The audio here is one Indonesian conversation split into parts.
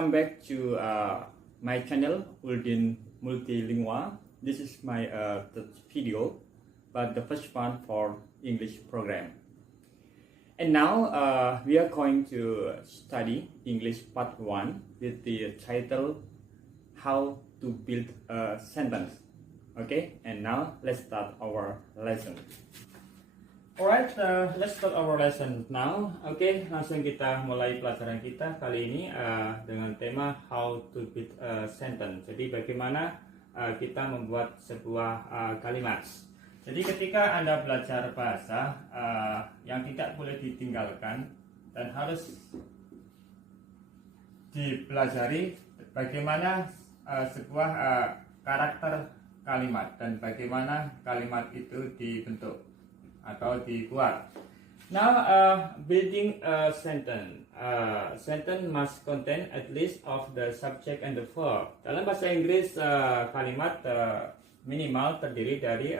welcome back to my channel Uldin Multilingual. This is my third video, but the first one for English program. And now we are going to study English part 1 with the title How to Build a Sentence. Okay, and now let's start our lesson. Alright, let's start our lesson now. Oke, langsung kita mulai pelajaran kita kali ini dengan tema How to Build a Sentence. Jadi bagaimana kita membuat sebuah kalimat. Jadi ketika Anda belajar bahasa, yang tidak boleh ditinggalkan dan harus dipelajari bagaimana sebuah karakter kalimat dan bagaimana kalimat itu dibentuk atau dibuat. Now, building a sentence. Sentence must contain at least of the subject and the verb. Dalam bahasa Inggris, kalimat minimal terdiri dari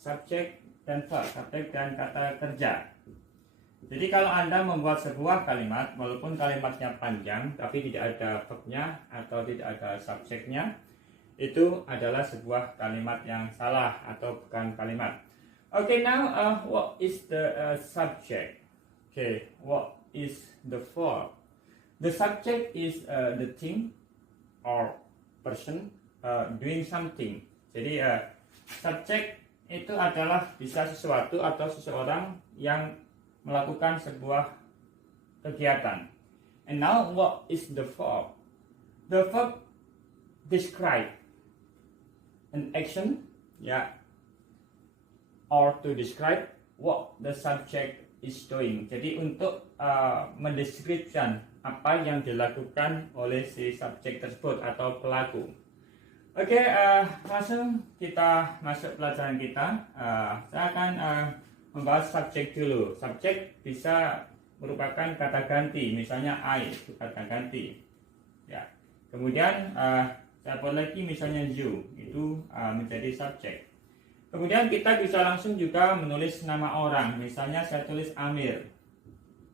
subjek dan verb, subjek dan kata kerja. Jadi kalau Anda membuat sebuah kalimat, walaupun kalimatnya panjang, tapi tidak ada verbnya atau tidak ada subjeknya, itu adalah sebuah kalimat yang salah atau bukan kalimat. Okay, now what is the subject? Okay, what is the verb? The subject is the thing or person doing something. Jadi subject itu adalah bisa sesuatu atau seseorang yang melakukan sebuah kegiatan. And now what is the verb? The verb describe an action, or to describe what the subject is doing. Jadi untuk mendeskripsikan apa yang dilakukan oleh si subjek tersebut atau pelaku. Oke, langsung kita masuk pelajaran kita. Saya akan membahas subjek dulu. Subjek bisa merupakan kata ganti, misalnya I itu kata ganti. Ya. Kemudian saya buat lagi misalnya you itu menjadi subjek. Kemudian kita bisa langsung juga menulis nama orang. Misalnya saya tulis Amir.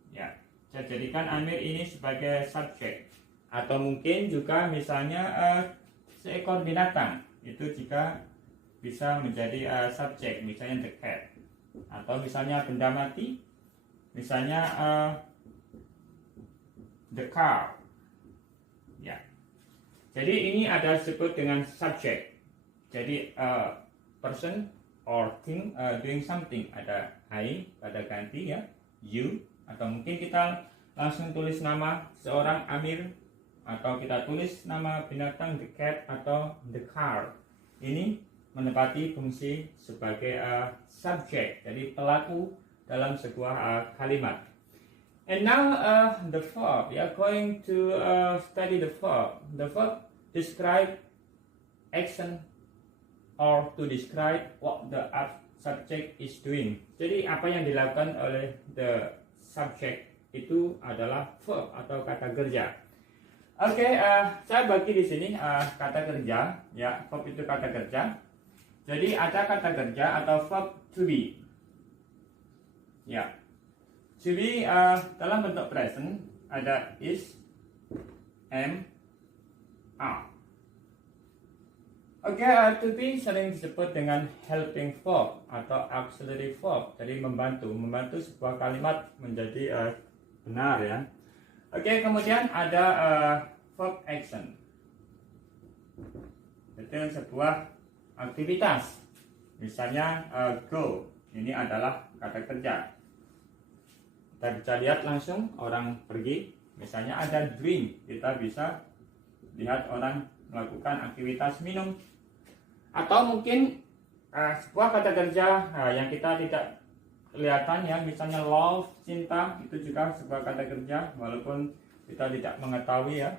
Ya, saya jadikan Amir ini sebagai subjek. Atau mungkin juga misalnya seekor binatang. Itu juga bisa menjadi subjek. Misalnya the cat. Atau misalnya benda mati. Misalnya the car. Ya. Jadi ini ada disebut dengan subjek. Jadi person or thing doing something. Ada I pada ganti ya, you, atau mungkin kita langsung tulis nama seorang Amir, atau kita tulis nama binatang the cat atau the car. Ini menempati fungsi sebagai subjek, jadi pelaku dalam sebuah kalimat. And now the verb. We are going to study the verb. The verb describe action or to describe what the subject is doing. Jadi apa yang dilakukan oleh the subject itu adalah verb atau kata kerja. Oke, saya bagi di sini kata kerja, ya, verb itu kata kerja. Jadi ada kata kerja atau verb to be. Ya. To be dalam bentuk present ada is, am, are. Oke, to be sering disebut dengan helping verb atau auxiliary verb, jadi membantu sebuah kalimat menjadi benar ya. Oke, kemudian ada verb action, itu sebuah aktivitas, misalnya go, ini adalah kata kerja. Kita bisa lihat langsung orang pergi, misalnya ada drink, kita bisa lihat orang melakukan aktivitas minum. Atau mungkin sebuah kata kerja yang kita tidak kelihatan ya, misalnya love, cinta, itu juga sebuah kata kerja walaupun kita tidak mengetahui ya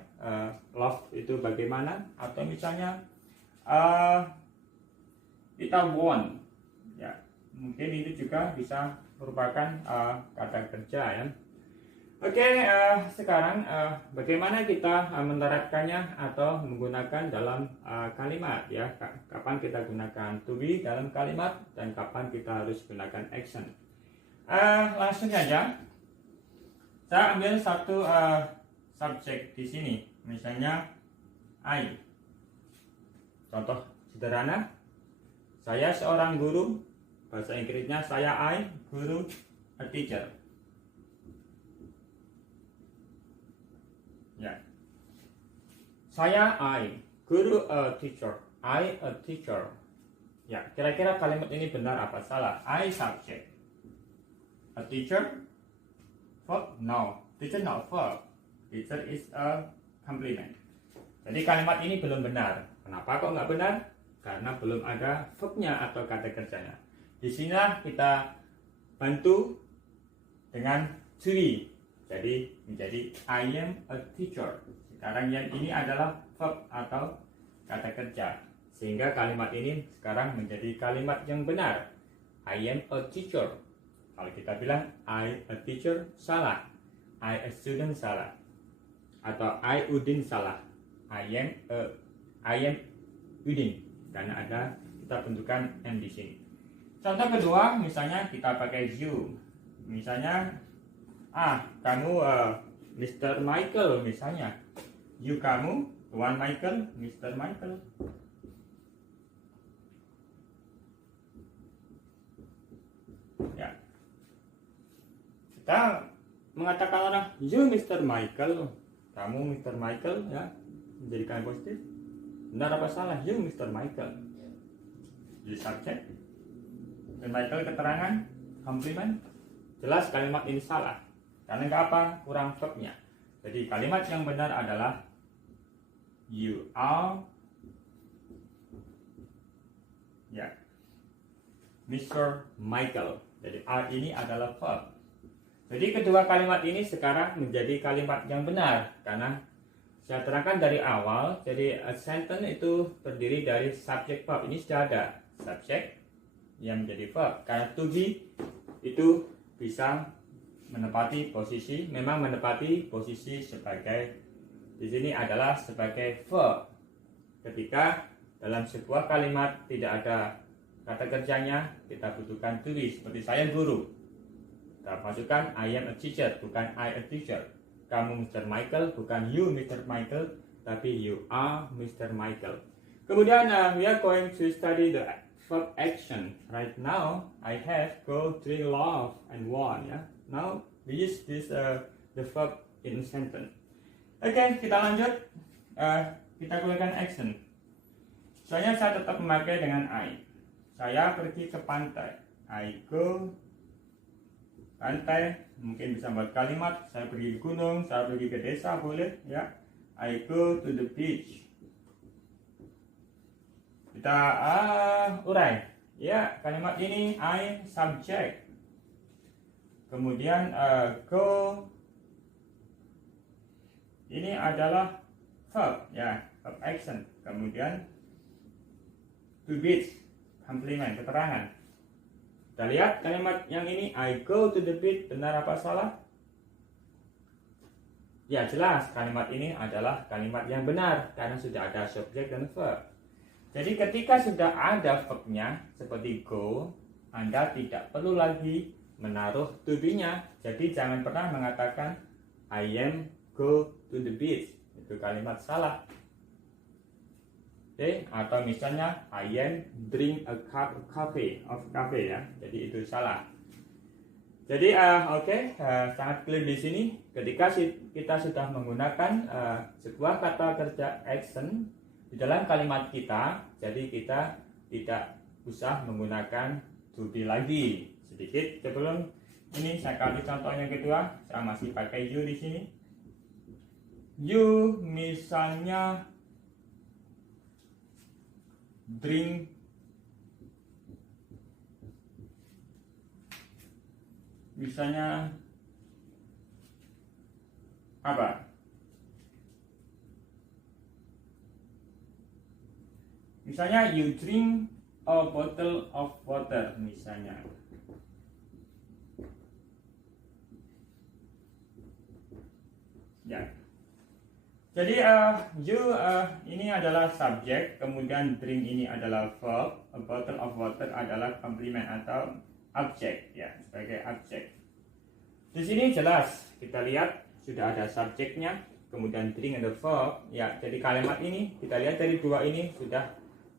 love itu bagaimana. Atau misalnya kita want ya, mungkin itu juga bisa merupakan kata kerja ya. Oke, sekarang bagaimana kita menerapkannya atau menggunakan dalam kalimat ya? Kapan kita gunakan to be dalam kalimat dan kapan kita harus gunakan action? Langsung saja, saya ambil satu subjek di sini. misalnya I. Contoh sederhana, saya seorang guru, bahasa Inggrisnya saya I, guru, a teacher. Ya. Saya I, guru, a teacher. I, a teacher. Ya, kira-kira kalimat ini benar apa salah? I subject. A teacher? Verb? No. Teacher not verb. Teacher is a complement. Jadi kalimat ini belum benar. Kenapa kok nggak benar? Karena belum ada verbnya atau kata kerjanya. Di sini kita bantu dengan to be. Jadi menjadi I am a teacher. Sekarang yang ini adalah verb atau kata kerja. Sehingga kalimat ini sekarang menjadi kalimat yang benar. I am a teacher. Kalau kita bilang I a teacher, salah. I a student, salah. Atau I Udin, salah. I am Udin. Karena ada kita bentukan M di sini. Contoh kedua, misalnya kita pakai you. Misalnya, kamu Mr. Michael misalnya. You kamu, Tuan Michael, Mr. Michael. Ya. Kita mengatakan orang, you Mr. Michael, kamu Mr. Michael, ya, menjadikan positif. Benar apa salah? You Mr. Michael. You subject. Mr. Michael keterangan, komplimen. Jelas kalimat ini salah. Karena nggak apa? Kurang verbnya. Jadi kalimat yang benar adalah you are, ya, Mr. Michael. Jadi are ini adalah verb. Jadi kedua kalimat ini sekarang menjadi kalimat yang benar karena saya terangkan dari awal. Jadi a sentence itu terdiri dari subject verb. Ini sudah ada subject yang menjadi verb. Karena to be itu bisa menepati posisi, memang menepati posisi sebagai, di sini adalah sebagai verb. Ketika dalam sebuah kalimat tidak ada kata kerjanya, kita butuhkan to be. Seperti saya guru, kita masukkan I am a teacher, bukan I a teacher. Kamu Mr. Michael, bukan you Mr. Michael, tapi you are Mr. Michael. Kemudian we are going to study the verb action. Right now I have go, drink, love, and want. Ya. Now we use this the verb in sentence. Oke, kita lanjut. Kita gunakan action. Soalnya saya tetap memakai dengan I. Saya pergi ke pantai. I go pantai. Mungkin bisa buat kalimat. Saya pergi ke gunung. Saya pergi ke desa, boleh ya. I go to the beach. Kita urai. Ya, kalimat ini I subject. Kemudian go ini adalah verb ya, verb action. Kemudian to beach, complement, keterangan. Kita lihat kalimat yang ini I go to the beach, benar apa salah? Ya jelas kalimat ini adalah kalimat yang benar karena sudah ada subjek dan verb. Jadi ketika sudah ada verbnya seperti go, Anda tidak perlu lagi menaruh to be-nya. Jadi jangan pernah mengatakan I am go to the beach. Itu kalimat salah. Oke, atau misalnya I am drink a cup of coffee ya. Jadi itu salah. Jadi sangat clear di sini. Ketika kita sudah menggunakan sebuah kata kerja action di dalam kalimat kita, jadi kita tidak usah menggunakan to be lagi. Sedikit sebelum ini saya kasih contoh yang kedua, saya masih pakai you di sini. You misalnya drink misalnya apa? Misalnya you drink a bottle of water misalnya. Ya. Jadi you ini adalah subjek, kemudian drink ini adalah verb, a bottle of water adalah complement atau objek ya, sebagai objek. Di sini jelas kita lihat sudah ada subjeknya, kemudian drink ada verb, ya jadi kalimat ini kita lihat dari dua ini sudah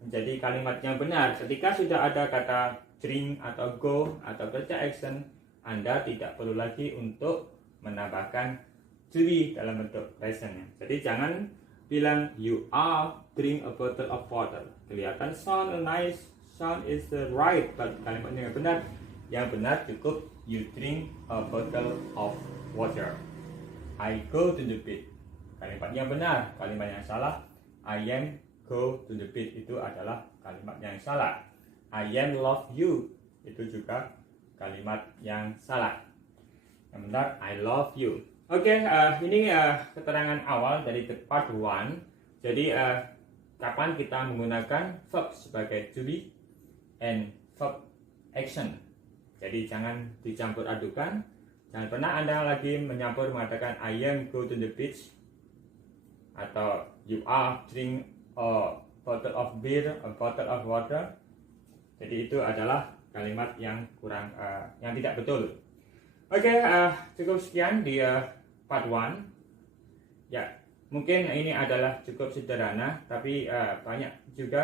menjadi kalimat yang benar. Ketika sudah ada kata drink atau go atau kerja action, Anda tidak perlu lagi untuk menambahkan to be dalam bentuk presentnya. Jadi jangan bilang you are drink a bottle of water. Kelihatan sound nice, sound is the right, but kalimatnya yang benar. Yang benar cukup you drink a bottle of water. I go to the beach. Kalimat yang benar. Kalimat yang salah, I am go to the beach, itu adalah kalimat yang salah. I am love you, itu juga kalimat yang salah. Yang benar, I love you. Oke, ini keterangan awal dari the part 1. Jadi kapan kita menggunakan verb sebagai to be and verb action. Jadi jangan dicampur adukan. Jangan pernah Anda lagi menyampur mengatakan I am go to the beach atau you are drink a bottle of beer, a bottle of water. Jadi itu adalah kalimat yang kurang yang tidak betul. Oke, cukup sekian di part 1. Ya, mungkin ini adalah cukup sederhana, tapi banyak juga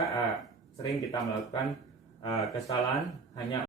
sering kita melakukan kesalahan hanya